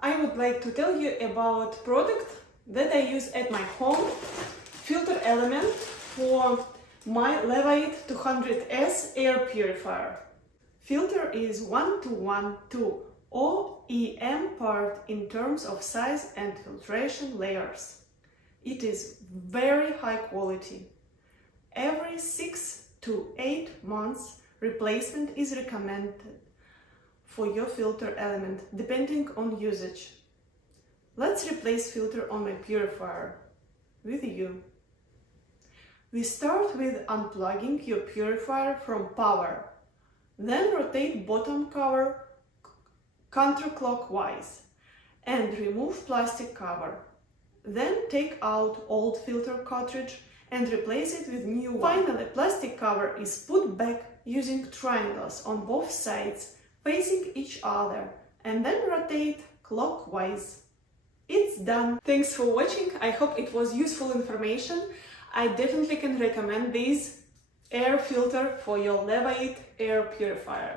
I would like to tell you about product that I use at my home, filter element for my LEVOIT 200S Air Purifier. Filter is 1:1 to OEM part in terms of size and filtration layers. It is very high quality. Every 6 to 8 months replacement is recommended for your filter element depending on usage. Let's replace filter on my purifier with you. We start with unplugging your purifier from power. Then rotate bottom cover counterclockwise and remove plastic cover. Then take out old filter cartridge and replace it with new one. Finally, plastic cover is put back using triangles on both sides facing each other and then rotate clockwise. It's done. Thanks for watching. I hope it was useful information. I definitely can recommend this air filter for your LEVOIT air purifier.